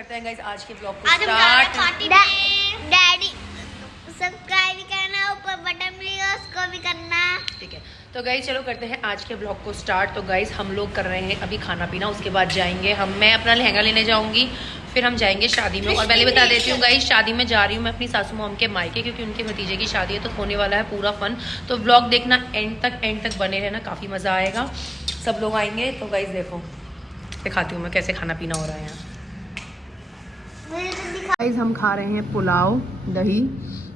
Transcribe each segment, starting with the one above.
करते हैं गाइस आज के ब्लॉग को आज हम जा रहे हैं स्टार्ट। पार्टी में। डैडी सब्सक्राइब भी करना, ऊपर बटन मिलेगा उसको भी करना। ठीक है तो गाइस चलो करते हैं आज के ब्लॉग को स्टार्ट। तो गाइस हम लोग कर रहे हैं अभी खाना पीना, उसके बाद जाएंगे मैं अपना लहंगा लेने जाऊंगी, फिर हम जाएंगे शादी में। और पहले बता देती हूँ गाइस शादी में जा रही हूँ मैं अपनी सासू मॉम के मायके, क्योंकि उनके भतीजे की शादी है तो होने वाला है पूरा फन। तो ब्लॉग देखना एंड तक बने रहना, काफ़ी मज़ा आएगा। सब लोग आएंगे तो गाइस देखो दिखाती हूँ मैं कैसे खाना पीना हो रहा है यहाँ। गाइस हम खा रहे हैं पुलाव दही,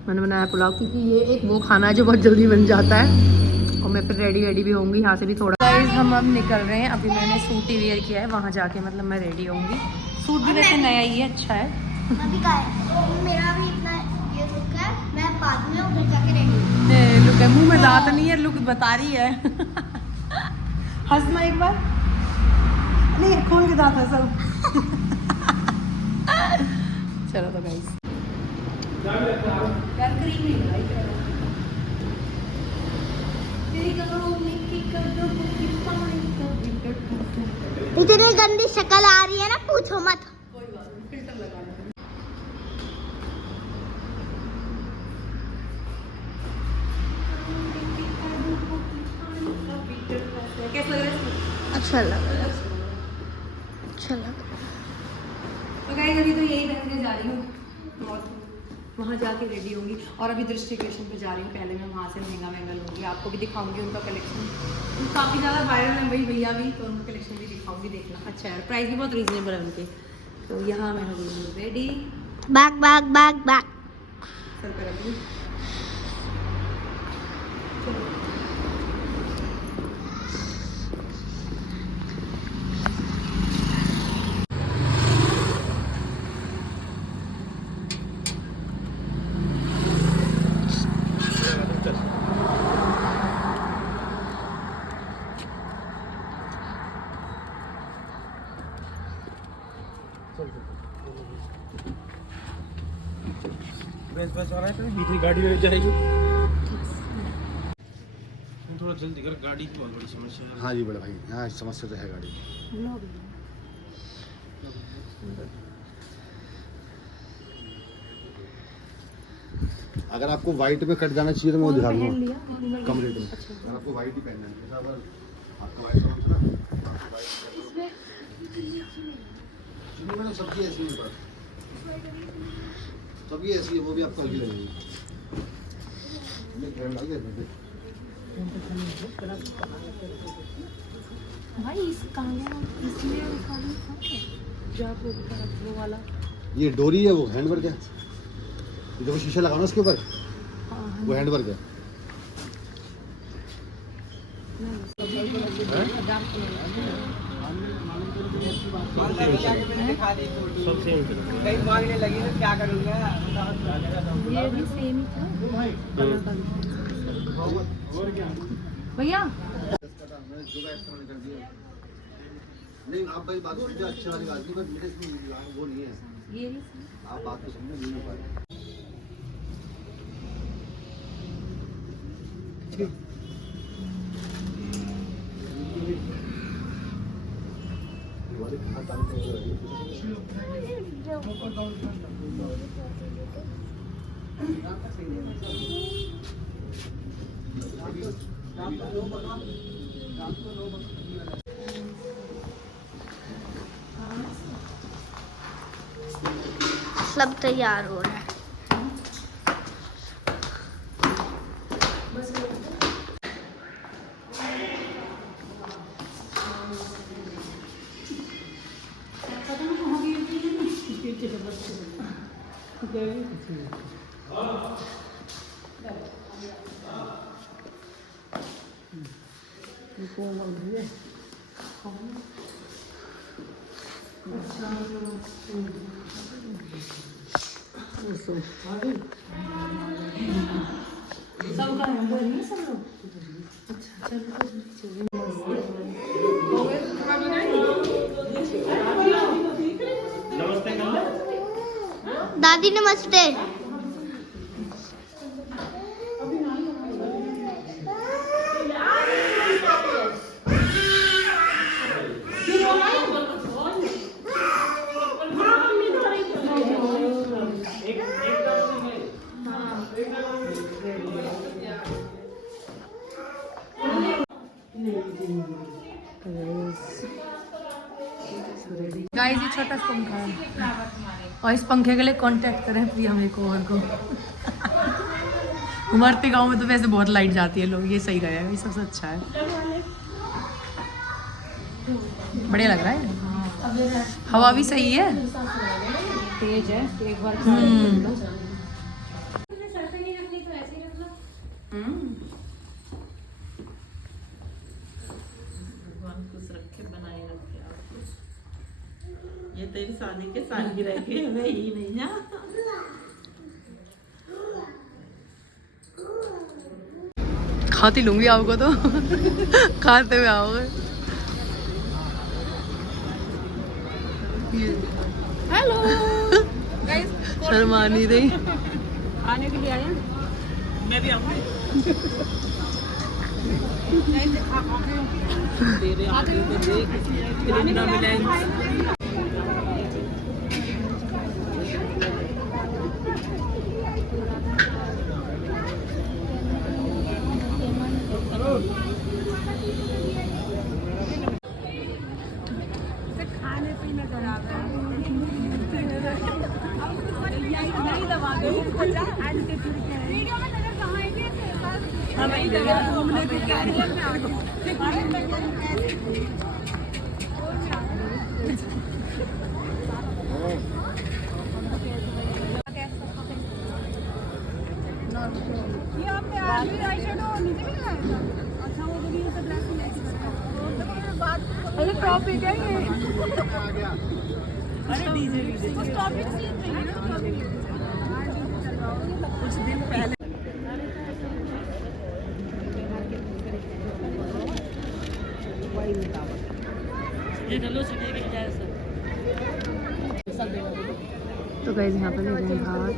मैंने बनाया पुलाव क्योंकि ये एक वो खाना है जो बहुत जल्दी बन जाता है। और मैं फिर रेडी भी होंगी, यहाँ से भी थोड़ा। गाइस हम अब निकल रहे हैं, अभी मैंने सूट ही वेयर किया है, वहाँ जाके मतलब मैं रेडी होंगी। सूट भी वैसे नया ही है, अच्छा है। मेरा भी इतना ये लुक है, मैं बाद में उधर जाके रेडी। लुक है, मुंह में दांत नहीं है, लुक बता रही है। हंसना एक बार, नहीं खोल के दांत है सब। चलो तो गाइस इतनी गंदी शक्ल आ रही है ना, पूछो मत। अच्छा लग रहा है, अच्छा लग रहा है। तो गाइस अभी तो यही पहन के जा रही हूँ और वहाँ जाके रेडी होंगी। और अभी दृष्टि क्रिएशन पे जा रही हूँ, पहले मैं वहाँ से महंगा लूँगी, आपको भी दिखाऊंगी उनका कलेक्शन। काफ़ी ज़्यादा वायरल है भाई भैया भी, तो उनका कलेक्शन भी दिखाऊंगी, देखना अच्छा है। प्राइस भी बहुत रीजनेबल है उनके। तो यहाँ मैं हो गई हूँ रेडी, बैग सर पे रखूँ। बस आ रहा है, इतनी गाड़ी में जाएगी। थोड़ा जल्दी कर, गाड़ी की बहुत बड़ी समस्या है। हाँ जी बड़े भाई, यहाँ समस्या तो है गाड़ी। अगर आपको वाइट में कट जाना चाहिए तो मैं वो दिखा दूँगा कम रेट में। अगर आपको वाइट ही पहनना है, जैसा अगर आपका वाइट समझ ना, चुनी में तो सब्जी ऐसी है, सब्जी ऐसी है, वो भी आपको हल्की लगेगी। भाई इस इसलिए जो आप वो वाला ये डोरी है, वो हैंड वर्क है। ये देखो शीशा लगाना उसके ऊपर, वो हैंड वर्क है। क्या करूँगा ये भी सेम ही था भैया। नहीं आप भाई बात समझो, अच्छी वाली बात नहीं, बस मेरे से वो नहीं है। ये भी आप बात तो समझो, नहीं हो पाए। सब तैयार हो रहा है। सबका है, वो नहीं सब लोग। अच्छा चलो हो गए। दादी नमस्ते। गाइस ये छोटा सा पंखा है और इस पंखे के लिए कांटेक्ट करें प्रिया मेरे को और को। उमरते गांव में तो वैसे बहुत लाइट जाती है, लोग ये सही गया है, ये सबसे अच्छा है, बढ़िया लग रहा है, हवा भी सही है, तेज है एक बार। ये तेरी शादी के सालगिरह की है, मैं ही नहीं ना। खाती लूंगी आपको तो खाते हुए आओगे। हेलो शर्मा नहीं रही, आने के लिए आए हैं। मैं भी आऊँगी। तेरे आगे तो देख तेरे बिना मिलेंगे। तो गाइस यहाँ पे ले रहे हैं भात।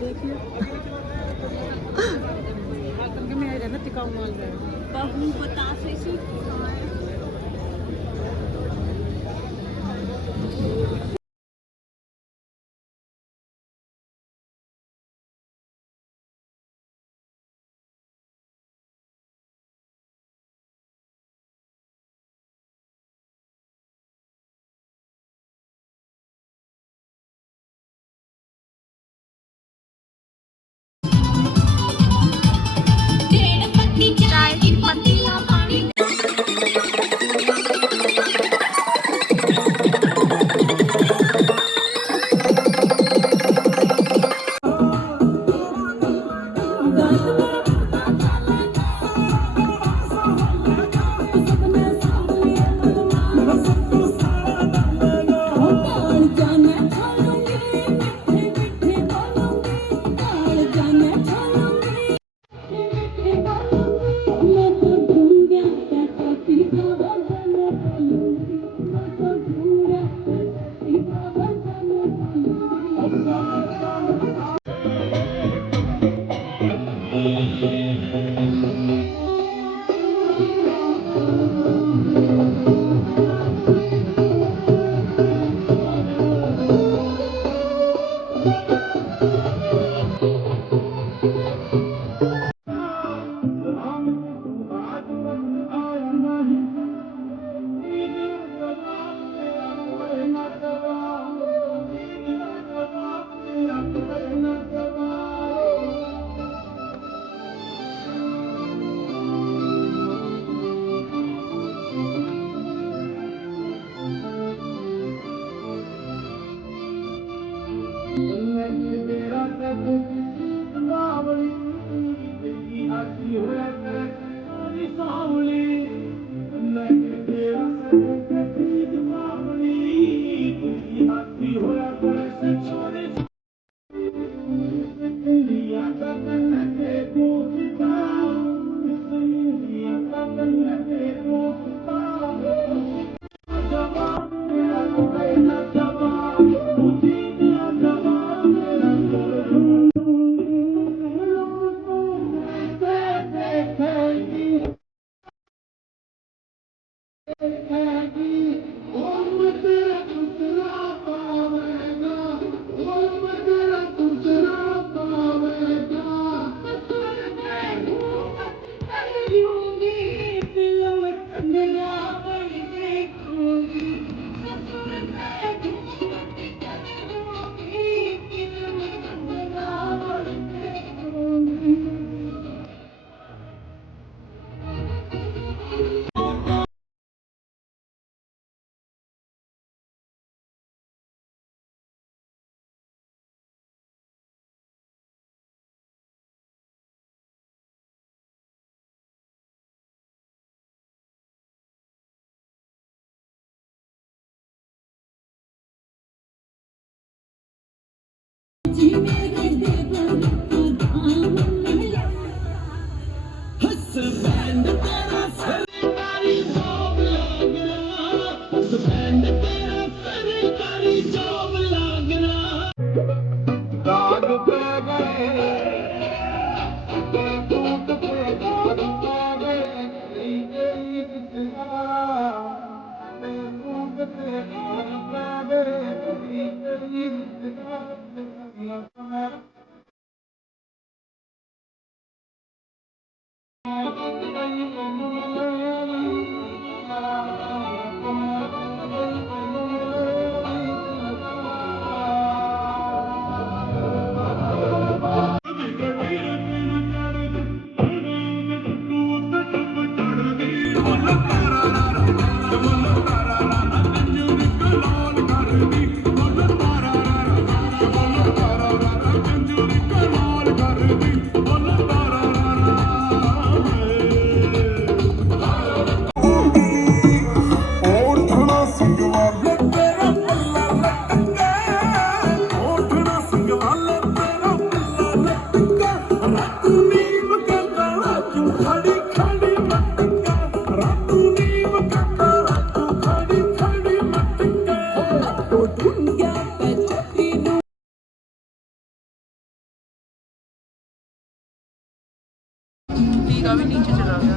टीका भी नीचे चला गया।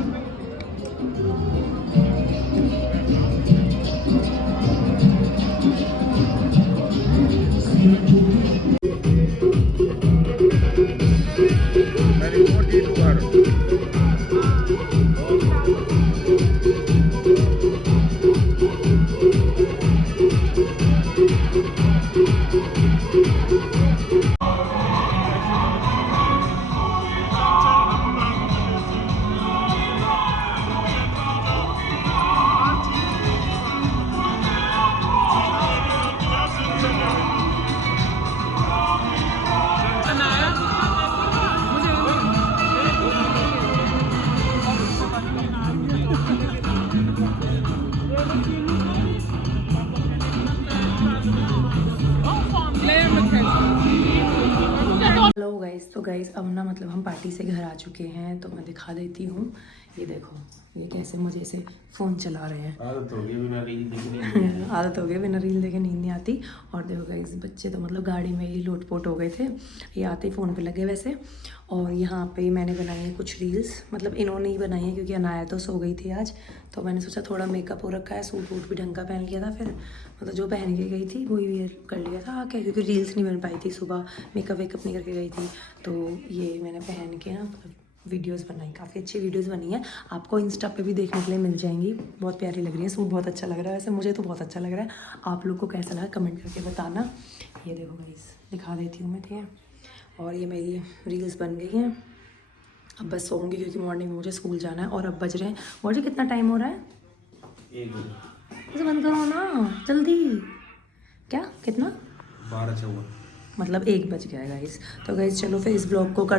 हेलो गाइस, तो गाइस अब ना मतलब हम पार्टी से घर आ चुके हैं, तो मैं दिखा देती हूँ। ये देखो, ये कैसे मुझे से फ़ोन चला रहे हैं। आदत हो गई बिना रील देखने आदत हो गई, बिना रील देखे नींद नहीं आती। और देखो गाइस, बच्चे तो मतलब गाड़ी में ही लोटपोट हो गए थे, ये आते ही फ़ोन पे लगे वैसे। और यहाँ पे मैंने बनाई है कुछ रील्स, मतलब इन्होंने ही बनाई है क्योंकि अनाया तो सो गई थी आज, तो मैंने सोचा थोड़ा मेकअप हो रखा है, सूट वूट भी ढंग का पहन लिया था, फिर मतलब जो पहन के गई थी वही वेयर कर लिया था आके, क्योंकि रील्स नहीं बन पाई थी सुबह, मेकअप वेकअप नहीं करके गई थी। तो ये मैंने पहन के ना मतलब वीडियोस बनाई, काफ़ी अच्छी वीडियोस बनी है, आपको इंस्टा पे भी देखने के लिए मिल जाएंगी। बहुत प्यारी लग रही है, सूट बहुत अच्छा लग रहा है, वैसे मुझे तो बहुत अच्छा लग रहा है। आप लोग को कैसा लगा कमेंट करके बताना। ये देखो गाइस, दिखा देती हूँ मैं, ठीक है। और ये मेरी रील्स बन गई हैं, अब बस सोऊंगी क्योंकि मॉर्निंग में मुझे स्कूल जाना है। और अब बज रहे हैं, और जी कितना टाइम हो रहा है, इसे बंद करो ना जल्दी। क्या कितना 12 मतलब 1 बज गया है गाइस। तो गाइस चलो फिर इस ब्लॉग को